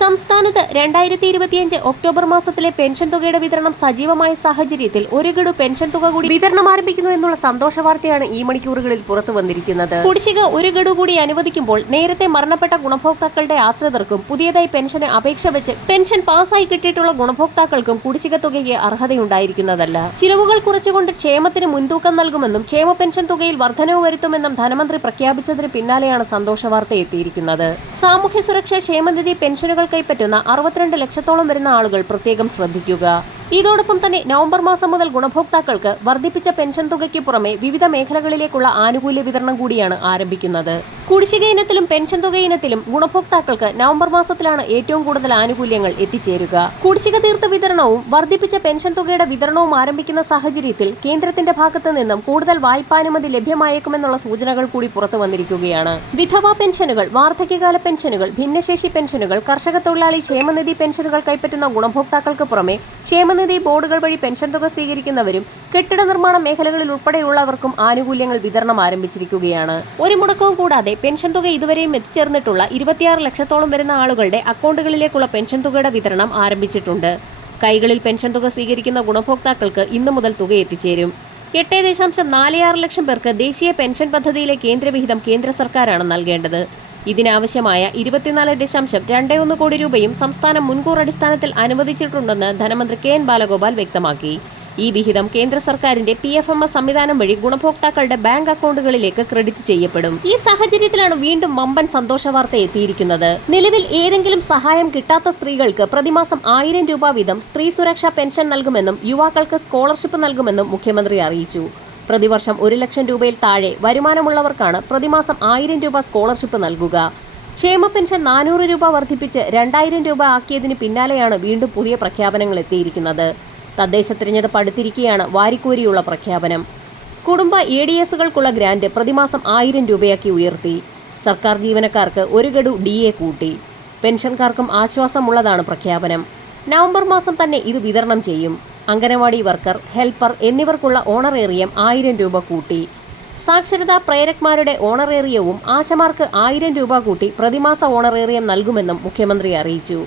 സംസ്ഥാനത്ത് രണ്ടായിരത്തി ഇരുപത്തിയഞ്ച് ഒക്ടോബർ മാസത്തിലെ പെൻഷൻ തുകയുടെ വിതരണം സജീവമായ സാഹചര്യത്തിൽ ഒരു ഗഡു പെൻഷൻ തുക കൂടി വിതരണം ആരംഭിക്കുന്നു എന്നുള്ള സന്തോഷ വാർത്തയാണ് ഈ മണിക്കൂറുകളിൽ പുറത്തു വന്നിരിക്കുന്നത്. കുടിശ്ശിക ഒരു ഗഡു കൂടി അനുവദിക്കുമ്പോൾ നേരത്തെ മരണപ്പെട്ട ഗുണഭോക്താക്കളുടെ ആശ്രിതർക്കും പുതിയതായി പെൻഷന് അപേക്ഷ വെച്ച് പെൻഷൻ പാസ്സായി കിട്ടിയിട്ടുള്ള ഗുണഭോക്താക്കൾക്കും കുടിശ്ശിക തുകയ്ക്ക് അർഹതയുണ്ടായിരിക്കുന്നതല്ല. ചിലവുകൾ കുറച്ചുകൊണ്ട് ക്ഷേമത്തിന് മുൻതൂക്കം നൽകുമെന്നും ക്ഷേമ പെൻഷൻ തുകയിൽ വർധനവ് വരുത്തുമെന്നും ധനമന്ത്രി പ്രഖ്യാപിച്ചതിന് പിന്നാലെയാണ് സന്തോഷ വാർത്ത എത്തിയിരിക്കുന്നത്. സാമൂഹ്യ സുരക്ഷാ ക്ഷേമനിധി പെൻഷനുകൾ കൈപ്പറ്റുന്ന അറുപത്തിരണ്ട് ലക്ഷത്തോളം വരുന്ന ആളുകൾ പ്രത്യേകം ശ്രദ്ധിക്കുക ഇതോടൊപ്പം തന്നെ നവംബർ മാസം മുതൽ ഗുണഭോക്താക്കൾക്ക് വർദ്ധിപ്പിച്ച പെൻഷൻ തുകയ്ക്ക് പുറമെ വിവിധ മേഖലകളിലേക്കുള്ള ആനുകൂല്യ വിതരണം കൂടിയാണ് ആരംഭിക്കുന്നത്. കുടിശ്ശിക ഇനത്തിലും പെൻഷൻ തുക ഇനത്തിലും ഗുണഭോക്താക്കൾക്ക് നവംബർ മാസത്തിലാണ് ഏറ്റവും കൂടുതൽ ആനുകൂല്യങ്ങൾ എത്തിച്ചേരുക. കുടിശ്ശിക തീർത്ത വിതരണവും വർദ്ധിപ്പിച്ച പെൻഷൻ തുകയുടെ വിതരണവും ആരംഭിക്കുന്ന സാഹചര്യത്തിൽ കേന്ദ്രത്തിന്റെ ഭാഗത്തു നിന്നും കൂടുതൽ വായ്പാനുമതി ലഭ്യമായേക്കുമെന്നുള്ള സൂചനകൾ കൂടി പുറത്തു വന്നിരിക്കുകയാണ്. വിധവാ പെൻഷനുകൾ വാർദ്ധക്യകാല പെൻഷനുകൾ ഭിന്നശേഷി പെൻഷനുകൾ കർഷക തൊഴിലാളി ക്ഷേമനിധി പെൻഷനുകൾ കൈപ്പറ്റുന്ന ഗുണഭോക്താക്കൾക്ക് പുറമെ ക്ഷേമനിധി ബോർഡുകൾ വഴി പെൻഷൻ തുക സ്വീകരിക്കുന്നവരും കെട്ടിട നിർമ്മാണ മേഖലകളിൽ ഉൾപ്പെടെയുള്ളവർക്കും ആനുകൂല്യങ്ങൾ വിതരണം ആരംഭിച്ചിരിക്കുകയാണ്. ഒരു മുടക്കവും കൂടാതെ പെൻഷൻ തുക ഇതുവരെയും എത്തിച്ചേർന്നിട്ടുള്ള ഇരുപത്തിയാറ് ലക്ഷത്തോളം വരുന്ന ആളുകളുടെ അക്കൗണ്ടുകളിലേക്കുള്ള പെൻഷൻ തുകയുടെ വിതരണം ആരംഭിച്ചിട്ടുണ്ട്. കൈകളിൽ പെൻഷൻ തുക സ്വീകരിക്കുന്ന ഗുണഭോക്താക്കൾക്ക് ഇന്നു മുതൽ തുക എത്തിച്ചേരും. എട്ട് ദശാംശം നാല് ആറ് ലക്ഷം പേർക്ക് ദേശീയ പെൻഷൻ പദ്ധതിയിലെ കേന്ദ്രവിഹിതം കേന്ദ്ര സർക്കാരാണ് നൽകേണ്ടത്. ഇതിനാവശ്യമായ ഇരുപത്തിനാല് ദശാംശം രണ്ട് ഒന്ന് കോടി രൂപയും സംസ്ഥാനം മുൻകൂർ അടിസ്ഥാനത്തിൽ അനുവദിച്ചിട്ടുണ്ടെന്ന് ധനമന്ത്രി കെ എൻ ബാലഗോപാൽ വ്യക്തമാക്കി. ഈ വിഹിതം കേന്ദ്ര സർക്കാരിന്റെ പി എഫ് എം എസ് സംവിധാനം വഴി ഗുണഭോക്താക്കളുടെ ബാങ്ക് അക്കൗണ്ടുകളിലേക്ക് ക്രെഡിറ്റ് ചെയ്യപ്പെടും. ഈ സാഹചര്യത്തിലാണ് വീണ്ടും മമ്പൻ സന്തോഷ വാർത്ത എത്തിയിരിക്കുന്നത് നിലവിൽ ഏതെങ്കിലും സഹായം കിട്ടാത്ത സ്ത്രീകൾക്ക് പ്രതിമാസം ആയിരം രൂപ വീതം സ്ത്രീ സുരക്ഷാ പെൻഷൻ നൽകുമെന്നും യുവാക്കൾക്ക് സ്കോളർഷിപ്പ് നൽകുമെന്നും മുഖ്യമന്ത്രി അറിയിച്ചു. പ്രതിവർഷം ഒരു ലക്ഷം രൂപയിൽ താഴെ വരുമാനമുള്ളവർക്കാണ് പ്രതിമാസം ആയിരം രൂപ സ്കോളർഷിപ്പ് നൽകുക. ക്ഷേമ പെൻഷൻ നാനൂറ് രൂപ വർദ്ധിപ്പിച്ച് രണ്ടായിരം രൂപ ആക്കിയതിന് പിന്നാലെയാണ് വീണ്ടും പുതിയ പ്രഖ്യാപനങ്ങൾ എത്തിയിരിക്കുന്നത്. തദ്ദേശ തിരഞ്ഞെടുപ്പ് അടുത്തിരിക്കെയാണ് വാരിക്കോരിയുള്ള പ്രഖ്യാപനം. കുടുംബ എ ഡി എസുകൾക്കുള്ള ഗ്രാന്റ് പ്രതിമാസം ആയിരം രൂപയാക്കി ഉയർത്തി. സർക്കാർ ജീവനക്കാർക്ക് ഒരു ഗഡു ഡി എ കൂട്ടി. പെൻഷൻകാർക്കും ആശ്വാസമുള്ളതാണ് പ്രഖ്യാപനം. നവംബർ മാസം തന്നെ ഇത് വിതരണം ചെയ്യും. അംഗനവാടി വർക്കർ ഹെൽപ്പർ എന്നിവർക്കുള്ള ഓണറേറിയം ആയിരം രൂപ കൂട്ടി. സാക്ഷരതാ പ്രേരക്മാരുടെ ഓണറേറിയവും ആശമാർക്ക് ആയിരം രൂപ കൂട്ടി പ്രതിമാസ ഓണറേറിയം നൽകുമെന്നും മുഖ്യമന്ത്രി അറിയിച്ചു.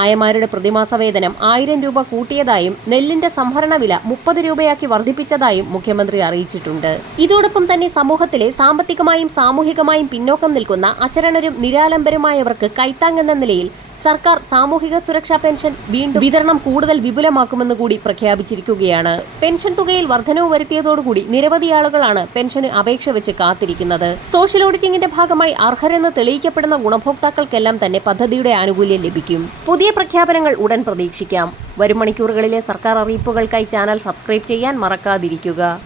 ആയമാരുടെ പ്രതിമാസ വേതനം ആയിരം രൂപ കൂട്ടിയതായും നെല്ലിന്റെ സംഭരണ വില മുപ്പത് രൂപയാക്കി വർദ്ധിപ്പിച്ചതായും മുഖ്യമന്ത്രി അറിയിച്ചിട്ടുണ്ട്. ഇതോടൊപ്പം തന്നെ സമൂഹത്തിലെ സാമ്പത്തികമായും സാമൂഹികമായും പിന്നോക്കം നിൽക്കുന്ന അശരണരും നിരാലംബരുമായവർക്ക് കൈത്താങ്ങെന്ന നിലയിൽ സർക്കാർ സാമൂഹിക സുരക്ഷാ പെൻഷൻ വീണ്ടും വിതരണം കൂടുതൽ വിപുലമാക്കുമെന്ന് കൂടി പ്രഖ്യാപിച്ചിരിക്കുകയാണ്. പെൻഷൻ തുകയിൽ വർധനവ് വരുത്തിയതോടുകൂടി നിരവധി ആളുകളാണ് പെൻഷന് അപേക്ഷ വെച്ച് കാത്തിരിക്കുന്നത്. സോഷ്യൽ ഓഡിറ്റിംഗിന്റെ ഭാഗമായി അർഹരെന്ന് തെളിയിക്കപ്പെടുന്ന ഗുണഭോക്താക്കൾക്കെല്ലാം തന്നെ പദ്ധതിയുടെ ആനുകൂല്യം ലഭിക്കും. പുതിയ പ്രഖ്യാപനങ്ങൾ ഉടൻ പ്രതീക്ഷിക്കാം. വരും മണിക്കൂറുകളിലെ സർക്കാർ അറിയിപ്പുകൾക്കായി ചാനൽ സബ്സ്ക്രൈബ് ചെയ്യാൻ മറക്കാതിരിക്കുക.